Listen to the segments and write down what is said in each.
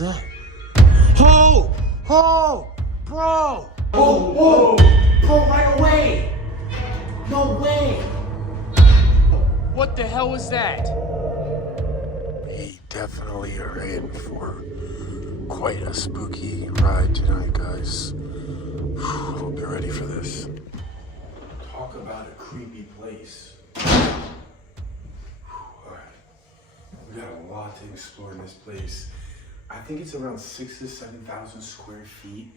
was that? Oh! Oh! Bro! Oh! Bro, right away! No way! What the hell was that? We definitely are in for quite a spooky ride tonight, guys. Hope you're ready for this. Talk about a creepy place. Alright. We got a lot to explore in this place. I think it's around 6,000 to 7,000 square feet.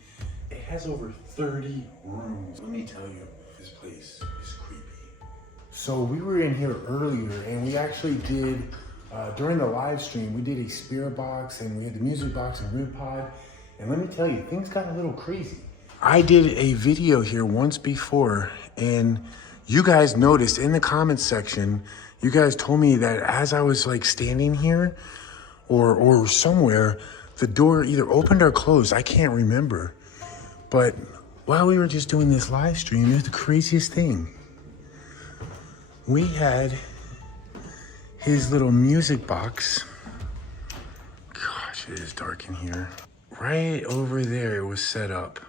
It has over 30 rooms. Let me tell you, this place is creepy. So we were in here earlier and we actually did, during the live stream, we did a spirit box and we had the music box and room pod. And let me tell you, things got a little crazy. I did a video here once before and you guys noticed in the comments section, you guys told me that as I was like standing here or somewhere, the door either opened or closed. I can't remember. But while we were just doing this live stream, it was the craziest thing. We had his little music box. Gosh, it is dark in here. Right over there, it was set up.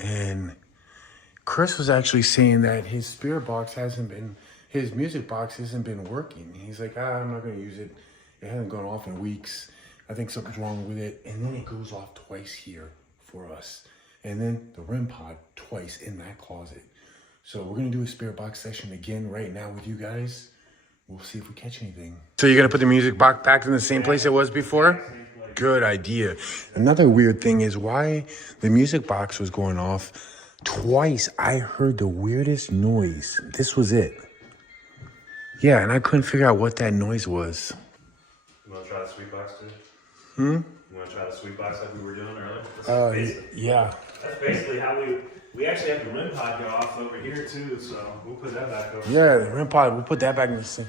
And Chris was actually saying that his spirit box his music box hasn't been working. He's like, I'm not gonna use it. It hasn't gone off in weeks. I think something's wrong with it. And then it goes off twice here for us. And then the REM pod twice in that closet. So we're gonna do a spirit box session again right now with you guys. We'll see if we catch anything. So you're gonna put the music box back in the same place it was before? Good idea. Another weird thing is why the music box was going off twice. I heard the weirdest noise. This was it. Yeah, and I couldn't figure out what that noise was. You wanna try the sweet box too? You wanna try the sweet box like we were doing earlier? Yeah. That's basically how we actually have the REM pod go off over here too, so we'll put that back over. Yeah, the REM pod, we'll put that back in the sink.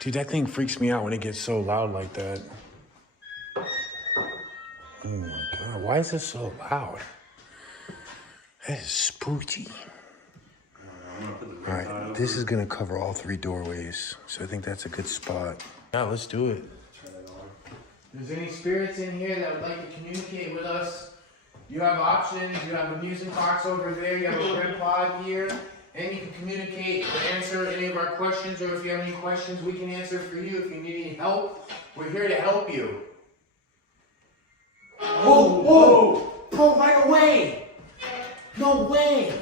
Dude, that thing freaks me out when it gets so loud like that. Oh my God, why is it so loud? That is spooky. All right, this is gonna cover all 3 doorways. So I think that's a good spot. Yeah, let's do it. If there's any spirits in here that would like to communicate with us, you have options. You have a music box over there. You have a REM pod here. And you can communicate or answer any of our questions. Or if you have any questions, we can answer for you. If you need any help, we're here to help you. Oh! Bro, right away! No way!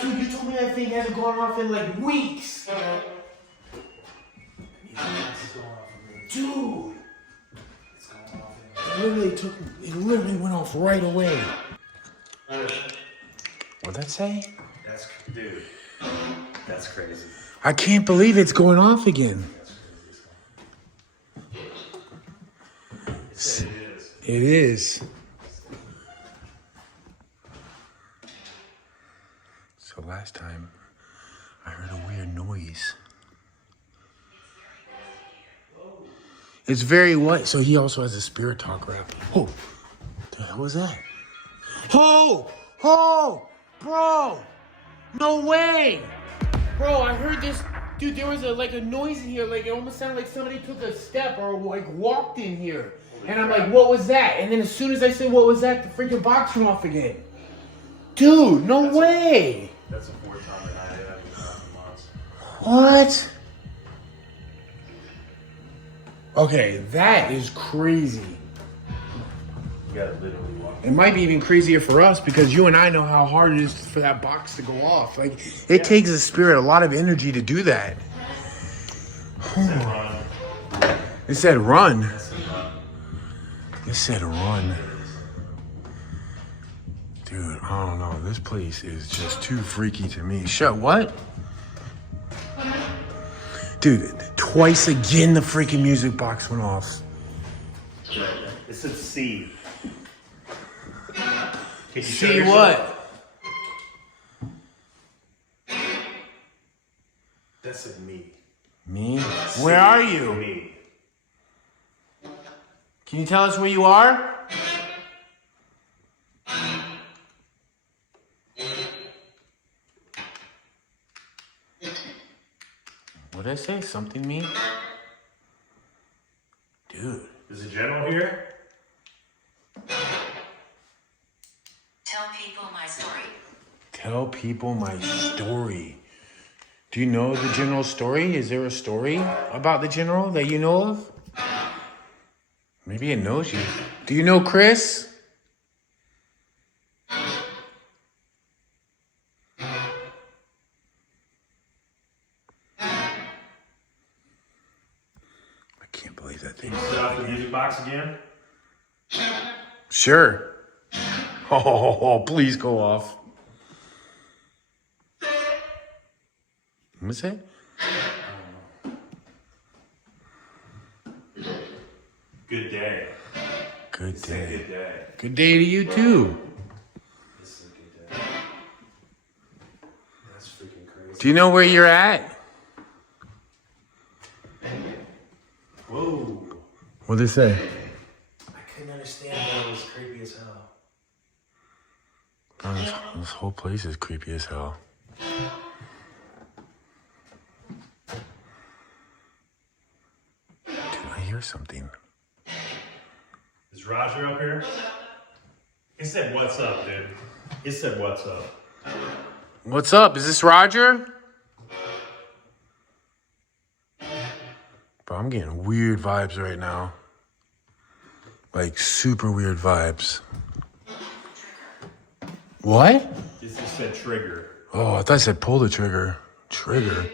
Dude, you told me that thing hasn't gone off in like weeks! Dude! It literally went off right away. What'd that say? Dude, that's crazy. I can't believe it's going off again. It is. So last time, I heard a weird noise. It's very what? So he also has a spirit talk rap. Oh, what the hell was that? Oh, bro, no way. Bro, I heard this, dude, there was a noise in here, like it almost sounded like somebody took a step or like walked in here. And I'm like, what was that? And then as soon as I said, what was that? The freaking box went off again. Dude, no way. That's the 4th time that I have in months. What? Okay, that is crazy. You gotta literally walk. It might be even crazier for us because you and I know how hard it is for that box to go off. Like, it takes a spirit a lot of energy to do that. It said run. It said run. Dude, I don't know. This place is just too freaky to me. Shut what? Dude, twice again the freaking music box went off. It said C. See what? That said me. Me? Where are you? Me. Can you tell us where you are? What did I say? Something me? Dude. Is the general here? Tell people my story. Tell people my story. Do you know the general story? Is there a story about the general that you know of? Maybe it knows you. Do you know Chris? I can't believe that thing. Set off the music box again? Sure. Oh, please go off. What's that? Good day. Good day. Good day. Good day to you too. This is a good day. That's freaking crazy. Do you know where you're at? Whoa. What'd they say? I couldn't understand that. It was creepy as hell. Oh, this whole place is creepy as hell. Dude, I hear something. Is Roger up here? He said, "What's up, dude?" He said, "What's up?" What's up? Is this Roger? Bro, I'm getting weird vibes right now. Like super weird vibes. What? This just said trigger. Oh, I thought I said pull the trigger. Trigger.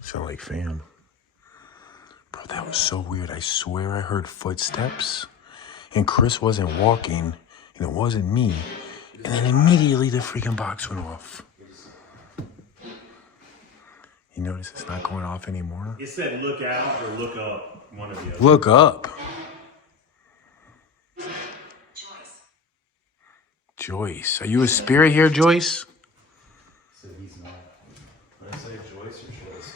Sound like fam. Bro, that was so weird. I swear I heard footsteps. And Chris wasn't walking. And it wasn't me. And then immediately the freaking box went off. You notice it's not going off anymore? It said look out or look up. One of you. Look up. Joyce. Are you a spirit here, Joyce? So he's not. Did I say Joyce or Joyce?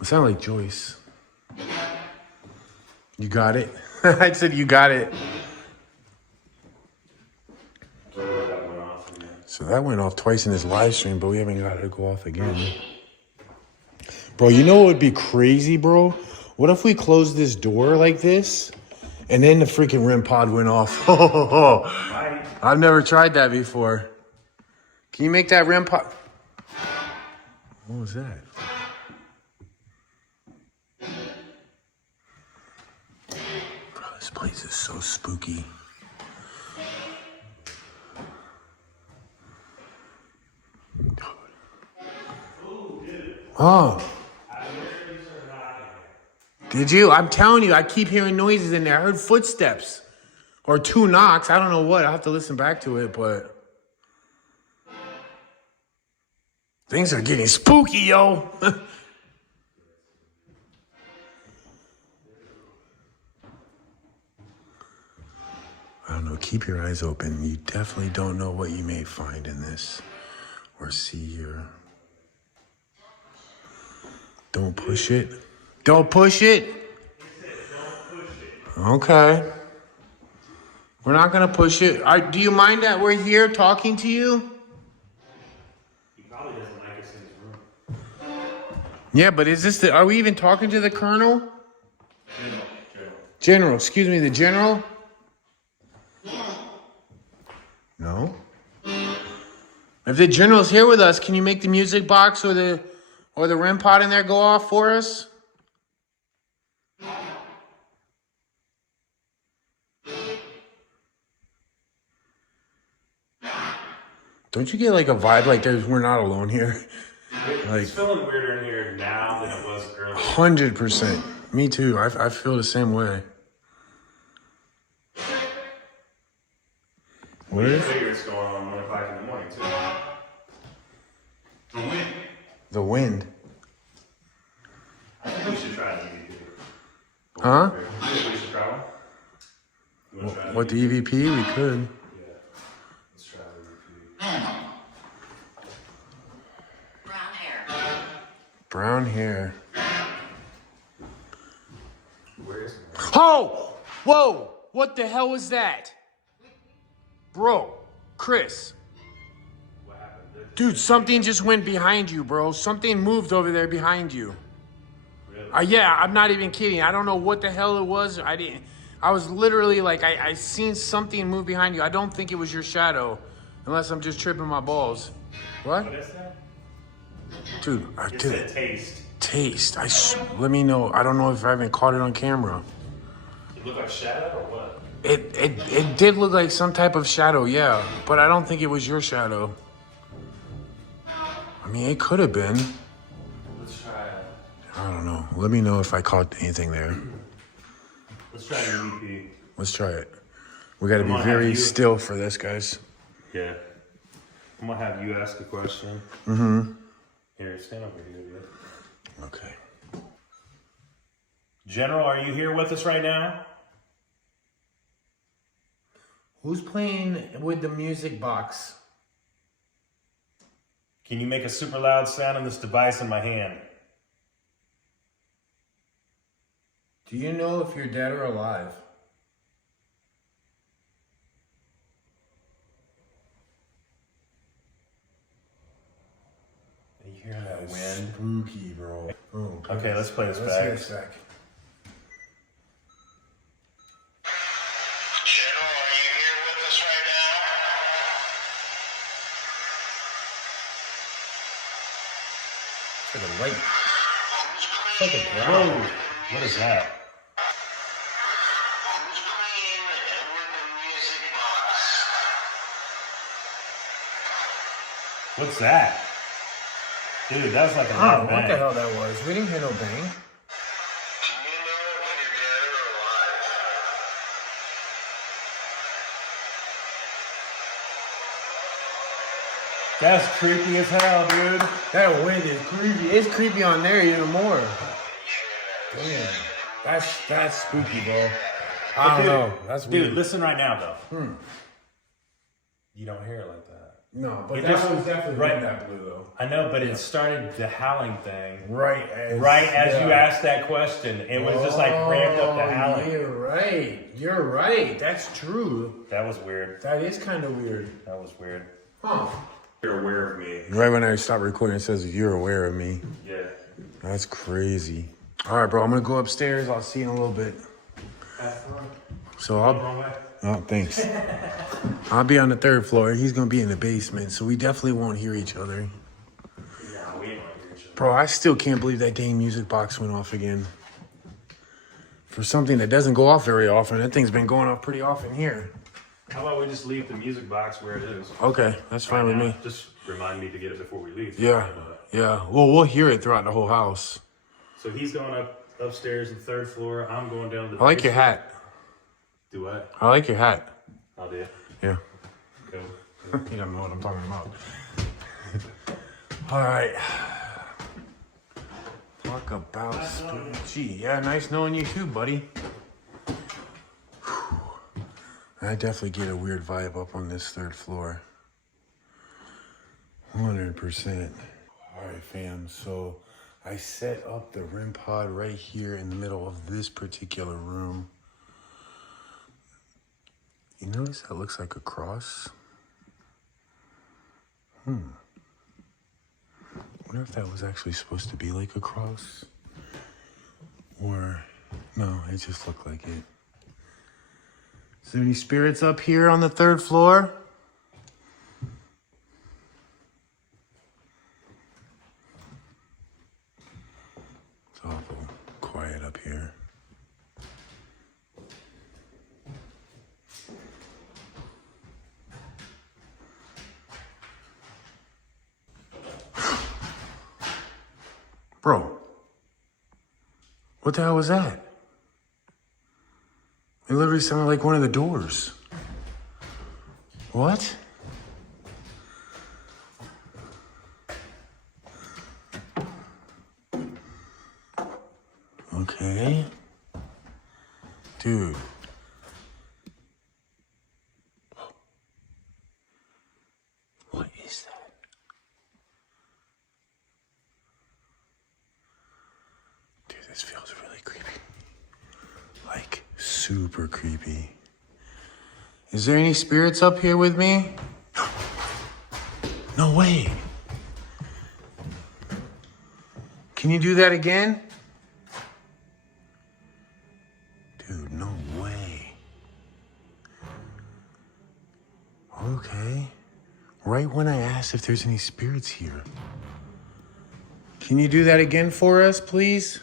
It sounded like Joyce. You got it? I said you got it. That went off again. So that went off twice in this live stream, but we haven't got it to go off again. Bro, you know what would be crazy, bro? What if we closed this door like this, and then the freaking REM pod went off? Right. I've never tried that before. Can you make that REM pod? What was that? Bro, this place is so spooky. Oh. Did you? I'm telling you, I keep hearing noises in there. I heard footsteps. Or 2 knocks. I don't know what. I'll have to listen back to it, but... things are getting spooky, yo. I don't know. Keep your eyes open. You definitely don't know what you may find in this. Or see here. Don't push it. Don't push it. Okay. We're not going to push it. Do you mind that we're here talking to you? He probably doesn't like us in his room. Yeah, but is this are we even talking to the colonel? General. General, excuse me, the general? No. If the general's here with us, can you make the music box or the REM pod in there go off for us? Don't you get like a vibe like we're not alone here? It's feeling weirder in here now than it was earlier. 100%. Me too. I feel the same way. What I is? figure it's going on 1 o'clock in the morning too. The wind. The wind. I think we should try the EVP. Huh? You think we should try one? You wanna try What, the EVP? We could. Yeah. Let's try the EVP. Brown hair. Brown hair. Where is it? Oh! Whoa! What the hell was that? Bro, Chris. What happened? Dude, something just went behind you, bro. Something moved over there behind you. Really? Yeah, I'm not even kidding. I don't know what the hell it was. I was literally like, I seen something move behind you. I don't think it was your shadow, unless I'm just tripping my balls. What? What is that? Dude, It said taste. Taste. Let me know. I don't know if I haven't caught it on camera. It looked like shadow or what? It did look like some type of shadow, yeah. But I don't think it was your shadow. I mean, it could have been. Let's try it. I don't know. Let me know if I caught anything there. Let's try an EVP. Let's try it. We got to be very still for this, guys. Yeah. I'm gonna have you ask a question. Mm-hmm. Here, stand over here, dude. Okay. General, are you here with us right now? Who's playing with the music box? Can you make a super loud sound on this device in my hand? Do you know if you're dead or alive? Are you hearing that wind? Spooky, bro. Oh, Okay, let's play this Let's back. hear this back. General, are you here with us right now? It's like a light. Who's It's like playing? a growl. Whoa! What is that? Who's playing with the music box? What's that? Dude, that was like a I loud don't know what the bang. hell that was. We didn't hear no bang. Do you know if you're dead or alive? That's creepy as hell, dude. That wind is creepy. It's creepy on there even more. Damn. That's spooky, bro. I don't know. That's weird. Dude, listen right now, though. You don't hear it like that. No, but It that just- was definitely right. that blue, though. I know, but it started the howling thing Right as you asked that question. It was just like ramped up the howling. You're right. You're right. That's true. That was weird. That is kind of weird. That was weird. Huh. You're aware of me. Right when I stop recording, it says you're aware of me. Yeah. That's crazy. All right, bro. I'm gonna go upstairs. I'll see you in a little bit. So I'll. Wrong way. Oh, thanks. I'll be on the 3rd floor. He's gonna be in the basement, so we definitely won't hear each other. No, we ain't gonna hear each other. Bro, I still can't believe that dang music box went off again. For something that doesn't go off very often, that thing's been going off pretty often here. How about we just leave the music box where it is? Okay, that's fine with me. Just remind me to get it before we leave. Yeah, yeah. Well, we'll hear it throughout the whole house. So he's going upstairs, the 3rd floor. I'm going down to the I like your hat. Do what? I like your hat. I'll do it. Yeah. Cool. You don't know what I'm talking about. All right. Talk about spooky. Yeah, nice knowing you too, buddy. Whew. I definitely get a weird vibe up on this 3rd floor. 100%. All right, fam. So I set up the REM pod right here in the middle of this particular room. You notice that looks like a cross? I wonder if that was actually supposed to be like a cross. Or, no, it just looked like it. Is there any spirits up here on the 3rd floor? It's awful quiet up here. Bro, what the hell was that? It literally sounded like one of the doors. What? Okay. Dude. What is that? Dude, this feels really creepy. Like, super creepy. Is there any spirits up here with me? No way. Can you do that again? Okay. Right when I asked if there's any spirits here. Can you do that again for us, please?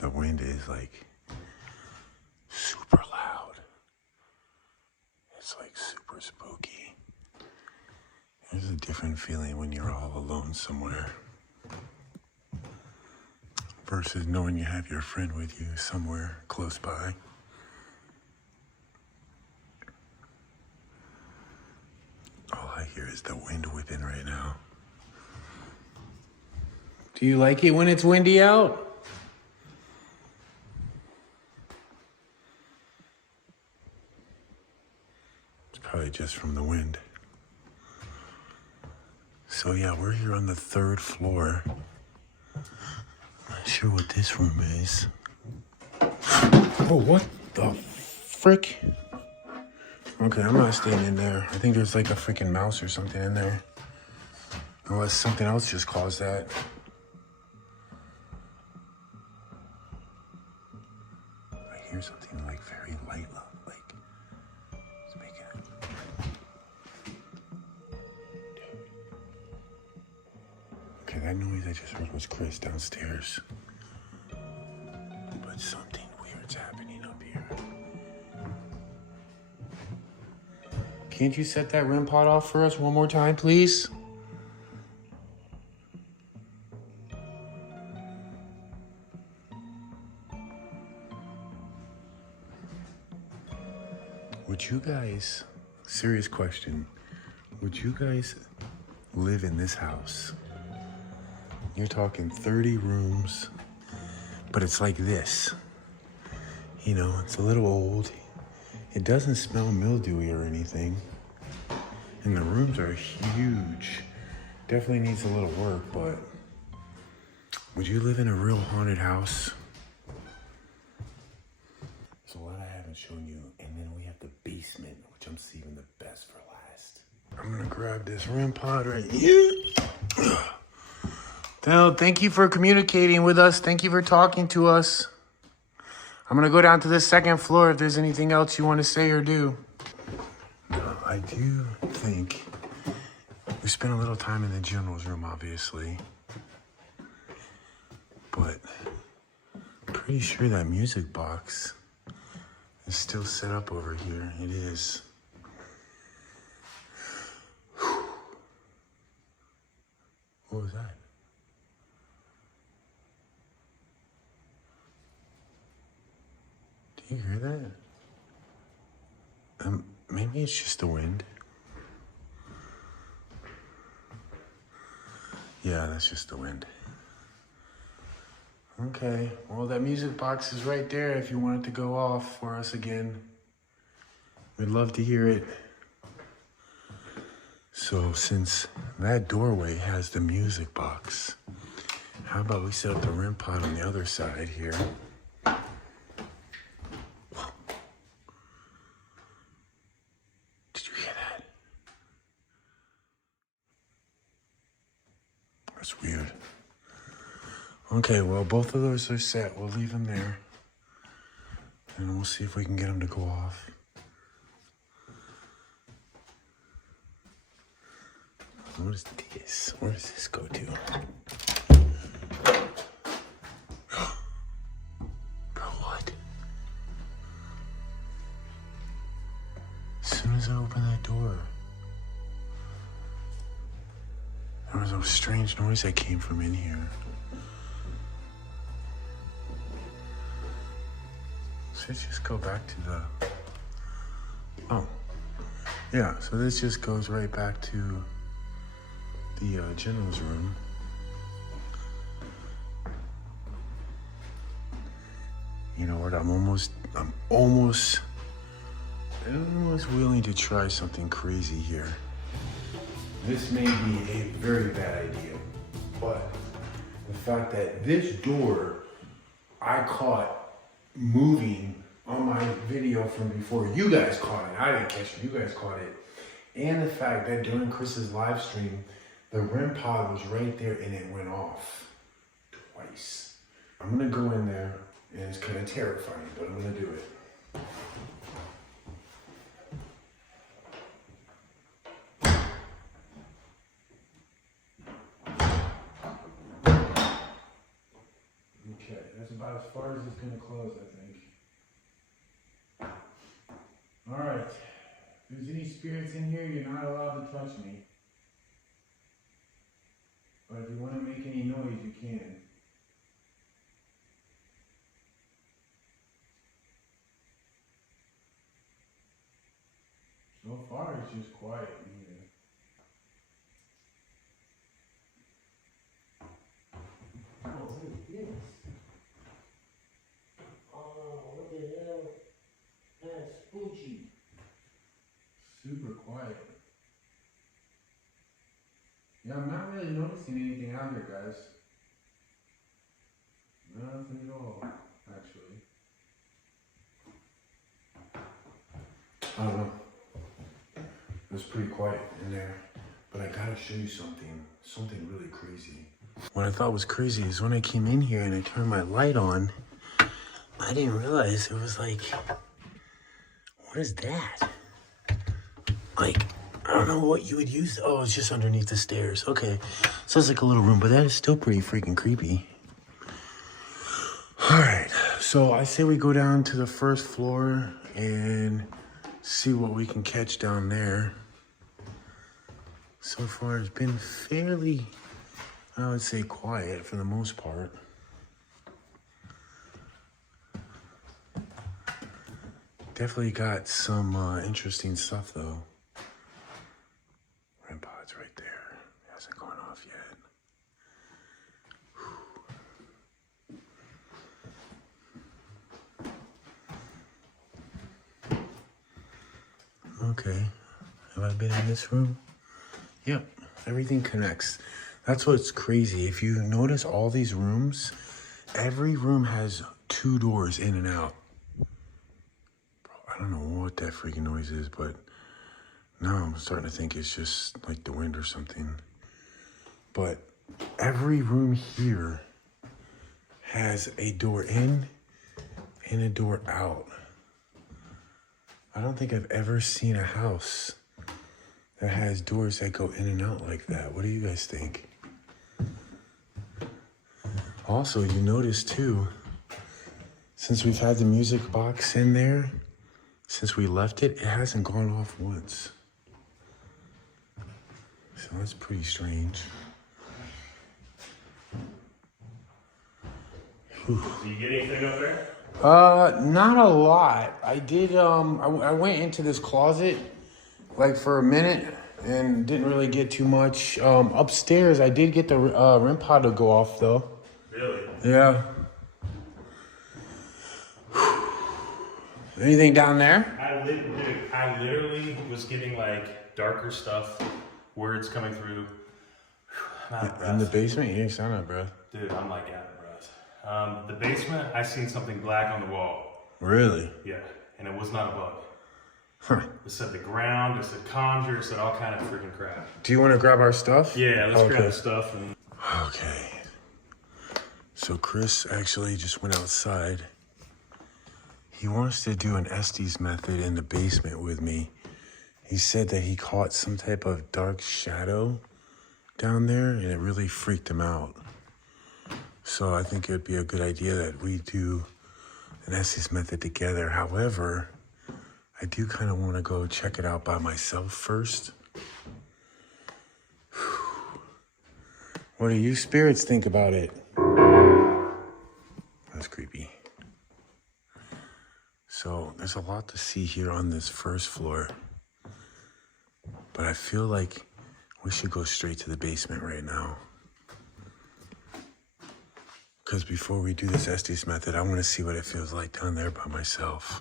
The wind is like super loud. It's like super spooky. There's a different feeling when you're all alone somewhere versus knowing you have your friend with you somewhere close by. All I hear is the wind whipping right now. Do you like it when it's windy out? It's probably just from the wind. So yeah, we're here on the 3rd floor. Not sure what this room is. Oh, what the frick? Okay, I'm not staying in there. I think there's like a freaking mouse or something in there. Unless something else just caused that. I hear something like very light, like speaking. Okay, that noise I just heard was Chris downstairs. But something weird's happening up here. Can't you set that REM pod off for us one more time, please? Would you guys, serious question, would you guys live in this house? You're talking 30 rooms, but it's like this. You know, it's a little old. It doesn't smell mildewy or anything. And the rooms are huge. Definitely needs a little work, but would you live in a real haunted house? There's a lot I haven't shown you, and then we have the basement, which I'm saving the best for last. I'm gonna grab this REM pod right here. Del, thank you for communicating with us. Thank you for talking to us. I'm gonna go down to the 2nd floor if there's anything else you want to say or do. I do think we spent a little time in the general's room, obviously. But I'm pretty sure that music box is still set up over here. It is. What was that? Do you hear that? Maybe it's just the wind. Yeah, that's just the wind. Okay, well, that music box is right there if you want it to go off for us again. We'd love to hear it. So since that doorway has the music box, how about we set up the REM pod on the other side here? Did you hear that? That's weird. Okay, well, both of those are set. We'll leave them there. And we'll see if we can get them to go off. What is this? Where does this go to? Bro, what? As soon as I opened that door, there was a strange noise that came from in here. So let's just go back to the... Oh. Yeah, so this just goes right back to the general's room. You know what, I'm almost willing to try something crazy here. This may be a very bad idea, but the fact that this door I caught moving on my video from before you guys caught it. I didn't catch it, you guys caught it. And the fact that during Chris's live stream, the REM pod was right there and it went off twice. I'm I'm gonna go in there, and it's kind of terrifying, but I'm gonna do it. Okay, that's about as far as it's gonna close, I think. All right, if there's any spirits in here, you're not allowed to touch me. But if you want to make any noise, you can. So far, it's just quiet in here. Oh, look at this. Oh, what the hell? That's spooky. Super quiet. Yeah, I'm not really noticing anything out here, guys. Nothing at all, actually. I don't know. It was pretty quiet in there. But I gotta show you something really crazy. What I thought was crazy is when I came in here and I turned my light on, I didn't realize it was like, what is that? Like, I don't know what you would use. Oh, it's just underneath the stairs. Okay, so it's like a little room, but that is still pretty freaking creepy. All right, so I say we go down to the first floor and see what we can catch down there. So far, it's been fairly, I would say, quiet for the most part. Definitely got some interesting stuff, though. REM pod's right there. It hasn't gone off yet. Okay. Have I been in this room? Yep. Everything connects. That's what's crazy. If you notice all these rooms, every room has 2 doors in and out. I don't know what that freaking noise is, but now I'm starting to think it's just like the wind or something. But every room here has a door in and a door out. I don't think I've ever seen a house that has doors that go in and out like that. What do you guys think? Also, you notice too, since we've had the music box in there, since we left it, it hasn't gone off once. So that's pretty strange. Whew. Do you get anything up there? Not a lot. I did, I went into this closet like for a minute and didn't really get too much. Upstairs, I did get the REM pod to go off though. Really? Yeah. Anything down there? I literally was getting like darker stuff, words coming through. I'm out of breath. In the basement? You didn't sound out of breath. Dude, I'm like out of breath. The basement, I seen something black on the wall. Really? Yeah, and it was not a bug. Huh. It said the ground, it said conjure, it said all kind of freaking crap. Do you want to grab our stuff? Yeah, let's grab the stuff. And Okay. So Chris actually just went outside. He wants to do an Estes method in the basement with me. He said that he caught some type of dark shadow down there and it really freaked him out. So I think it'd be a good idea that we do an Estes method together. However, I do kind of want to go check it out by myself first. What do you spirits think about it? That's creepy. So there's a lot to see here on this first floor, but I feel like we should go straight to the basement right now. Because before we do this Estes method, I want to see what it feels like down there by myself.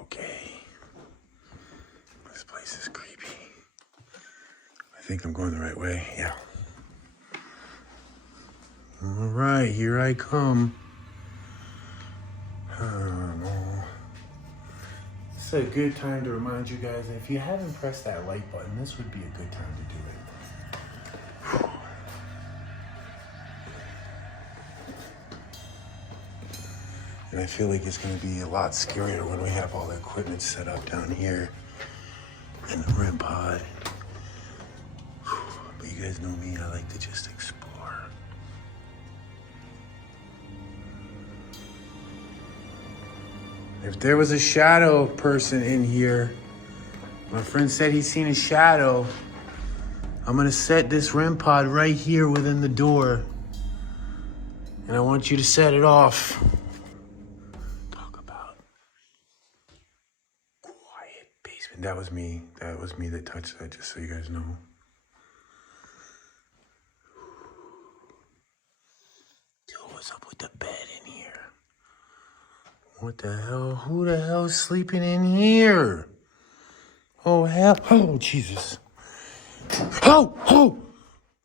Okay. This place is creepy. I think I'm going the right way. Yeah. All right, here I come. It's a good time to remind you guys that if you haven't pressed that like button, this would be a good time to do it. And I feel like it's going to be a lot scarier when we have all the equipment set up down here and the REM pod. But you guys know me, I like to just explore. If there was a shadow person in here, my friend said he's seen a shadow. I'm gonna set this REM pod right here within the door. And I want you to set it off. Talk about quiet basement. That was me. That was me that touched that, just so you guys know. Dude, what's up with the bed in here? What the hell? Who the hell's sleeping in here? Oh, hell. Oh, Jesus. Oh!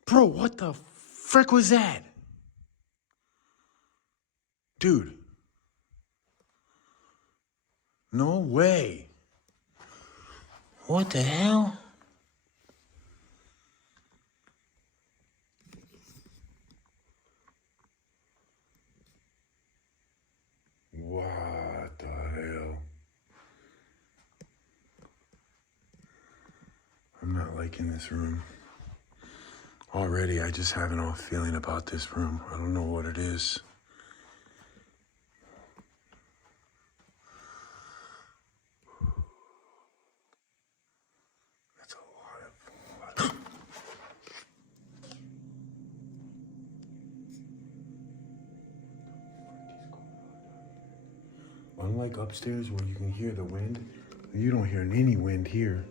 Bro, what the frick was that? Dude. No way. What the hell? What the hell? I'm not liking this room. Already, I just have an off feeling about this room. I don't know what it is. That's a lot of... Unlike upstairs where you can hear the wind, you don't hear any wind here.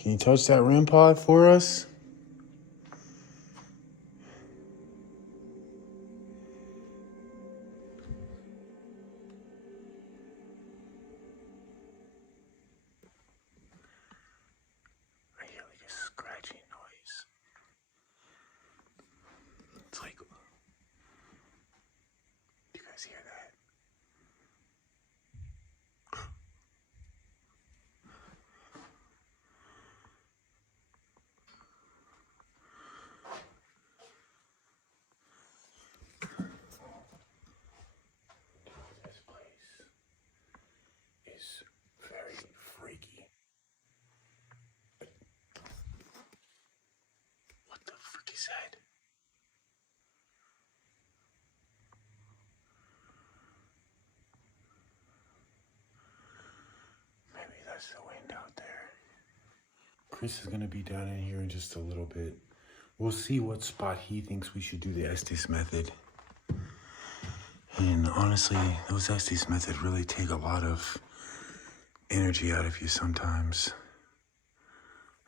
Can you touch that REM pod for us? I hear like a scratching noise. It's like, do you guys hear that? This place is very freaky. What the frick is that? Maybe that's the wind out there. Chris is gonna be down in here in just a little bit. We'll see what spot he thinks we should do the Estes method. And honestly, those Estes method really take a lot of energy out of you sometimes.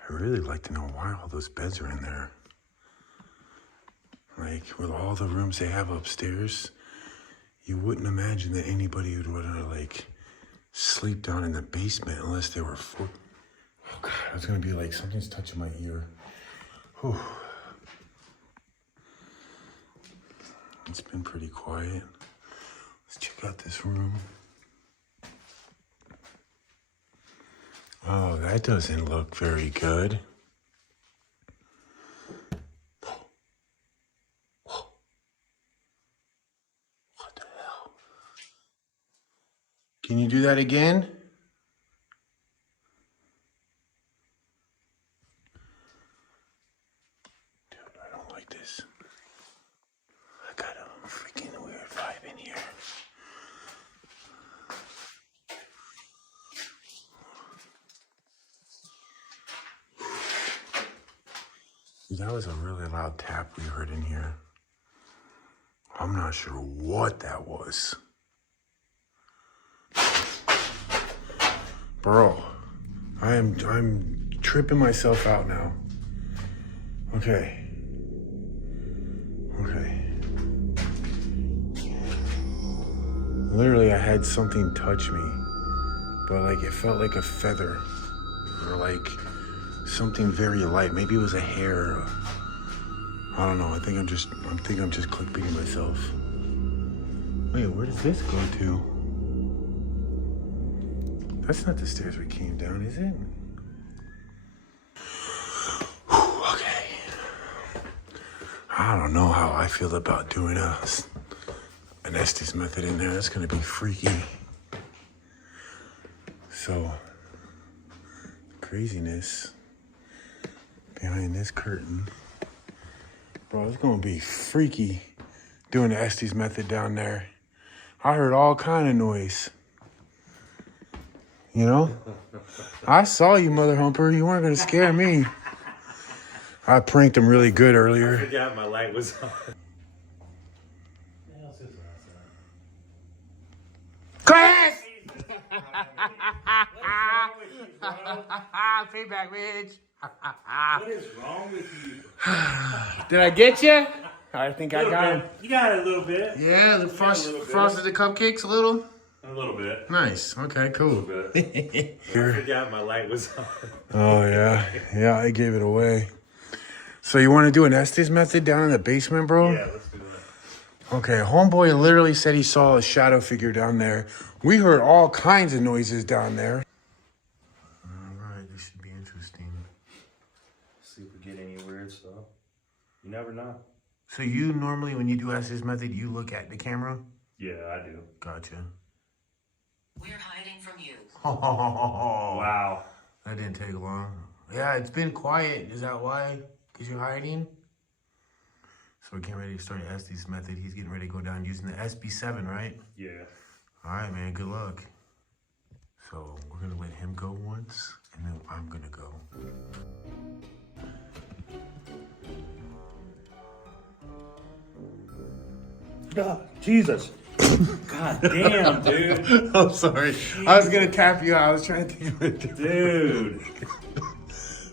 I really like to know why all those beds are in there. Like, with all the rooms they have upstairs, you wouldn't imagine that anybody would want to, like, sleep down in the basement unless they were full. Oh, God, I was going to be like, something's touching my ear. Whew. It's been pretty quiet. Let's check out this room. Oh, that doesn't look very good. What the hell? Can you do that again? Dude, I don't like this. I got a freaking weird vibe in here. That was a really loud tap we heard in here. I'm not sure what that was. Bro, I'm tripping myself out now. Okay. Literally, I had something touch me, but like it felt like a feather or like something very light. Maybe it was a hair. I don't know. I think I'm just clickbaiting myself. Wait, where does this go to? That's not the stairs we came down, is it? Whew, okay. I don't know how I feel about doing an Estes Method in there. That's gonna be freaky. So, craziness behind this curtain. Bro, it's gonna be freaky doing the Estes Method down there. I heard all kind of noise. You know? I saw you, Mother Humper. You weren't gonna scare me. I pranked him really good earlier. I forgot my light was on. Chris! Feedback, bitch. What is wrong with you? Did I get you? I think I got him. You got it a little bit. Yeah, the frosted the cupcakes a little. A little bit. Nice. Okay, cool. A little bit. I forgot my light was on. Oh, yeah. Yeah, I gave it away. So you want to do an Estes Method down in the basement, bro? Yeah, let's do that. Okay, homeboy literally said he saw a shadow figure down there. We heard all kinds of noises down there. All right, this should be interesting. See if we get any weird stuff. You never know. So you normally, when you do Estes Method, you look at the camera? Yeah, I do. Gotcha. We're hiding from you. Oh, Wow. that didn't take long. Yeah, it's been quiet. Is that why? Because you're hiding? So we're getting ready to start Estes Method. He's getting ready to go down using the SB7, right? Yeah. All right, man. Good luck. So we're going to let him go once, and then I'm going to go. God, Jesus. God damn, dude. I'm sorry. I was going to tap you out. I was trying to think of it. Dude.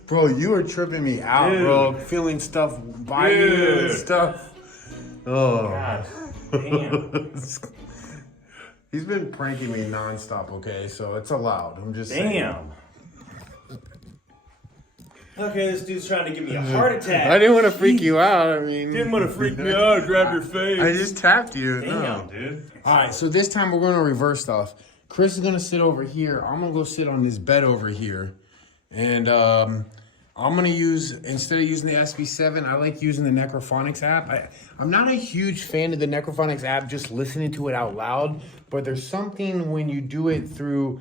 Bro, you were tripping me out, Dude. bro. Feeling stuff by you and stuff. Oh. God damn. He's been pranking me nonstop, okay? So it's allowed. I'm just saying. Damn. Okay, this dude's trying to give me a heart attack. I didn't want to freak you out. I mean, Didn't want to freak me out, grab your face. I just tapped you. Damn, No. dude. All right, so this time we're going to reverse stuff. Chris is going to sit over here. I'm going to go sit on this bed over here. And I'm going to use, instead of using the SB7, I like using the Necrophonics app. I'm not a huge fan of the Necrophonics app, just listening to it out loud. But there's something when you do it through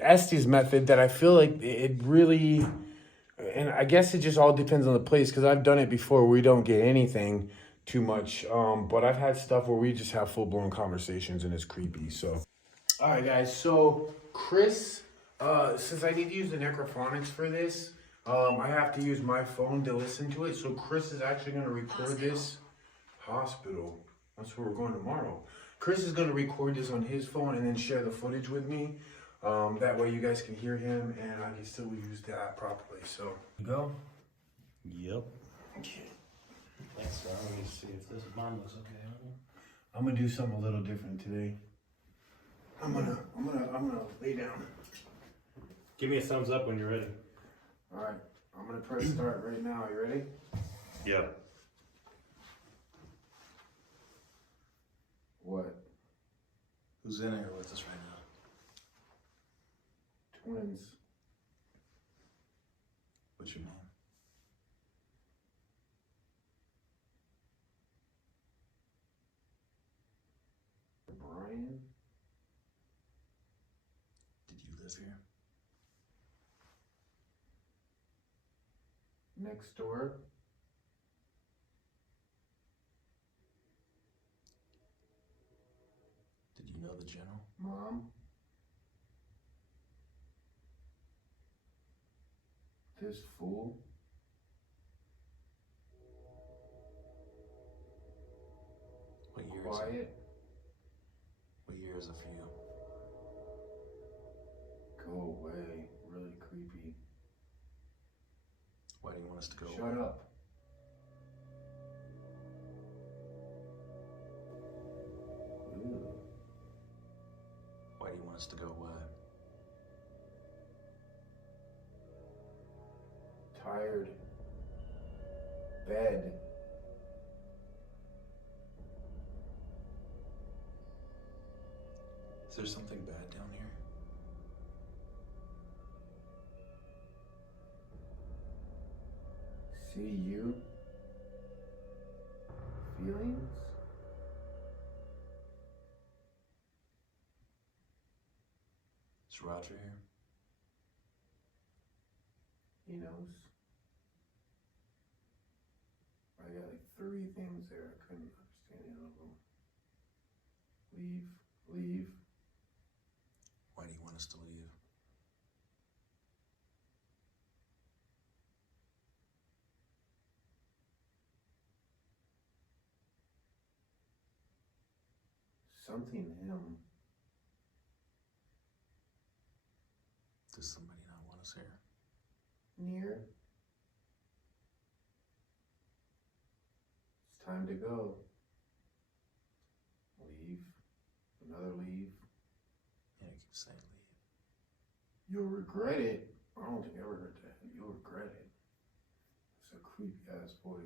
Estes Method that I feel like it really, and I guess it just all depends on the place, because I've done it before where we don't get anything too much. But I've had stuff where we just have full-blown conversations and it's creepy. So, all right, guys. So Chris, since I need to use the Necrophonics for this, I have to use my phone to listen to it. So Chris is actually going to record this. Hospital. That's where we're going tomorrow. Chris is going to record this on his phone and then share the footage with me. That way you guys can hear him and I can still use the app properly. So, go. Yep. Thanks, bro. Let me see if this mine looks okay. I'm gonna do something a little different today. I'm gonna lay down. Give me a thumbs up when you're ready. All right, I'm gonna press start right now. You ready? Yeah. What? Who's in here with us right now? Twins. What's your name? Brian. Did you live here? Next door. Did you know the general? Mom. This fool. What year is it? Quiet. What year is it for you? Go away. Really creepy. Why do you want us to go? Shut up. Ew. Why do you want us to go away? tired. Bed. Is there something bad down here? See you. Feelings? Is Roger here? He knows. I got like 3 things there. I couldn't understand any of them. Leave. Why do you want us to leave? Something in him. Does somebody not want us here? Near. It's time to go. Leave. Another leave. Yeah, I keep saying leave. You'll regret it. I don't think I ever heard that. You'll regret it. It's a creepy ass voice.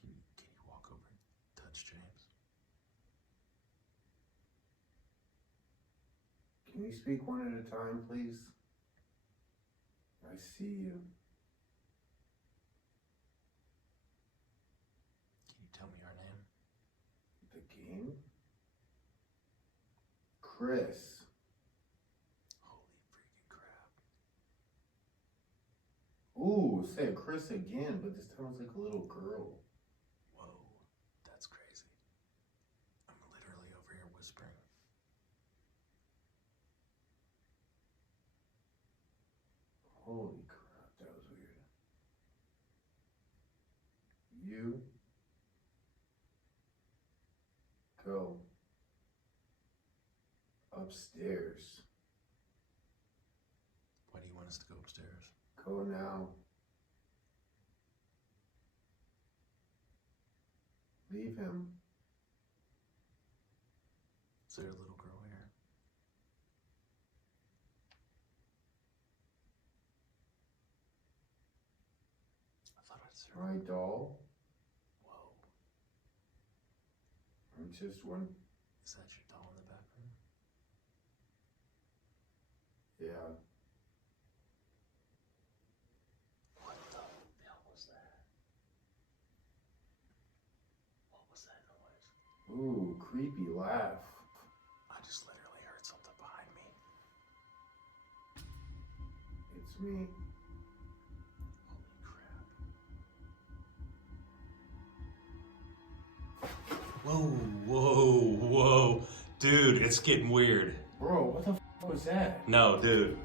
Can you walk over and touch James? Can we speak one at a time, please? I see you. Can you tell me our name? The game? Chris. Holy freaking crap. Ooh, say Chris again, but this time it's like a little girl. Whoa, that's crazy. I'm literally over here whispering. Holy crap, that was weird. You go upstairs. Why do you want us to go upstairs? Go now. Leave him. Is there a little girl here? I thought I'd serve. My doll. Whoa, I'm just one. is that your doll in the back room? Yeah. What the hell was that? What was that noise? Ooh, creepy laugh. I just literally heard something behind me. It's me. Holy crap. Whoa. Dude, it's getting weird. Bro, what the f was that? No, dude.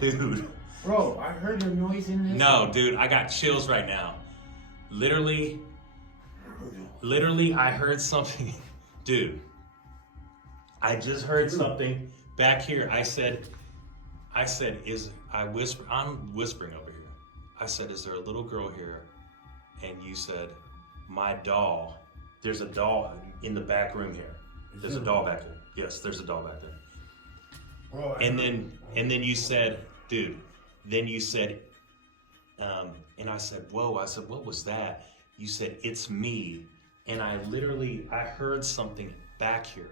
Dude. Bro, I heard a noise in this. No, dude, I got chills right now. Literally, I heard something. Dude, I just heard something back here. I'm whispering over here. I said, is there a little girl here? And you said, my doll. There's a doll in the back room here. There's a doll back there. Yes, there's a doll back there. Bro, And then you said, dude, then you said, and I said, whoa, I said, what was that? You said, it's me. And I heard something back here.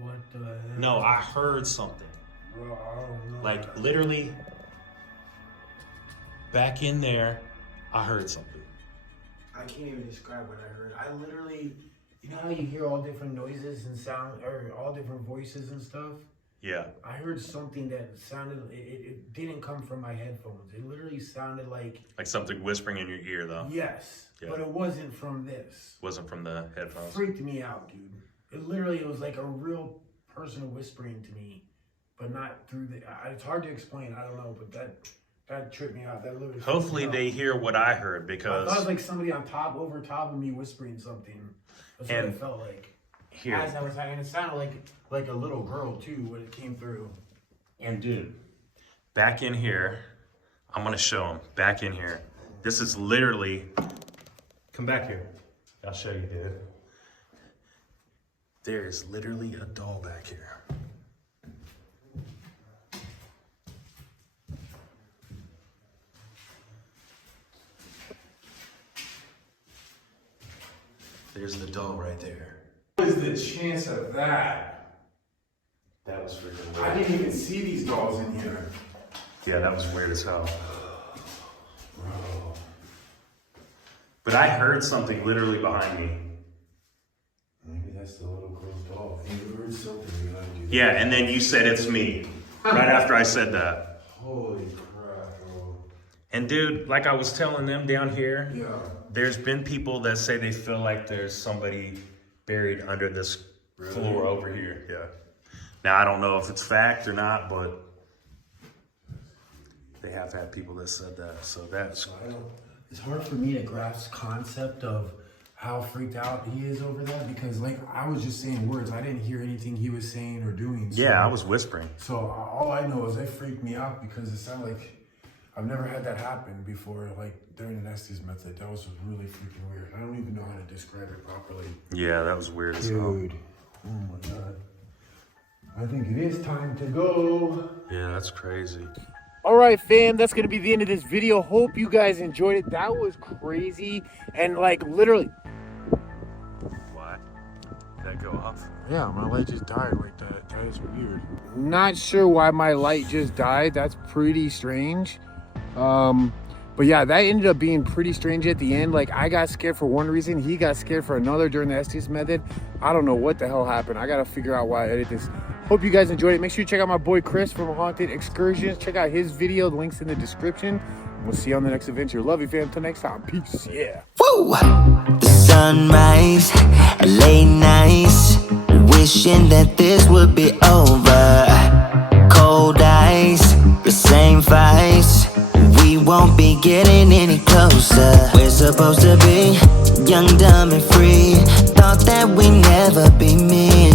What the hell? No, I heard something. Bro, I don't know. Like literally back in there, I heard something. I can't even describe what I heard. I literally, you know how you hear all different noises and sound, or all different voices and stuff? Yeah. I heard something that sounded, it didn't come from my headphones. It literally sounded like, Like something whispering in your ear though. yes, Yeah. but it wasn't from this. Wasn't from the headphones. Freaked me out, dude. It was like a real person whispering to me, but not through the, it's hard to explain, I don't know, but that tripped me out. That literally tripped Hopefully me out. they hear what I heard I because thought it was like somebody over top of me whispering something. That's what And it felt like. here. As I was talking, and it sounded like a little girl too when it came through. And dude, back in here, I'm gonna show them. Back in here, this is literally. Come back here. I'll show you, dude. There is literally a doll back here. There's the doll right there. What is the chance of that? That was freaking I weird. didn't even see these dolls in here. Yeah, that was weird as hell. Bro. But I heard something literally behind me. Maybe that's the little girl's doll. You heard something behind you. Yeah, and then you said it's me. Right after I said that. Holy crap, bro. And dude, like I was telling them down here, Yeah. there's been people that say they feel like there's somebody buried under this floor over here. Yeah. Now, I don't know if it's fact or not, but they have had people that said that. So that's... It's hard for me to grasp concept of how freaked out he is over that because, like, I was just saying words. I didn't hear anything he was saying or doing. So, Yeah, I was whispering. So all I know is it freaked me out because it sounded like I've never had that happen before, like during an Estes method. That was really freaking weird. I don't even know how to describe it properly. Yeah, that was weird as hell. Dude, oh my God. I think it is time to go. Yeah, that's crazy. All right, fam, that's going to be the end of this video. Hope you guys enjoyed it. That was crazy. And like literally. Why? Did that go off? Yeah, my light just died like that. That is weird. Not sure why my light just died. That's pretty strange. But yeah, that ended up being pretty strange at the end. Like, I got scared for one reason. He got scared for another during the Estes method. I don't know what the hell happened. I got to figure out why I edit this. Hope you guys enjoyed it. Make sure you check out my boy Chris from Haunted Excursions. Check out his video. The link's in the description. We'll see you on the next adventure. Love you, fam. Until next time. Peace. Yeah. Woo! The sunrise, late nights, wishing that this would be over. Cold ice, the same fights. We won't be getting any closer. We're supposed to be young, dumb, and free. Thought that we'd never be me.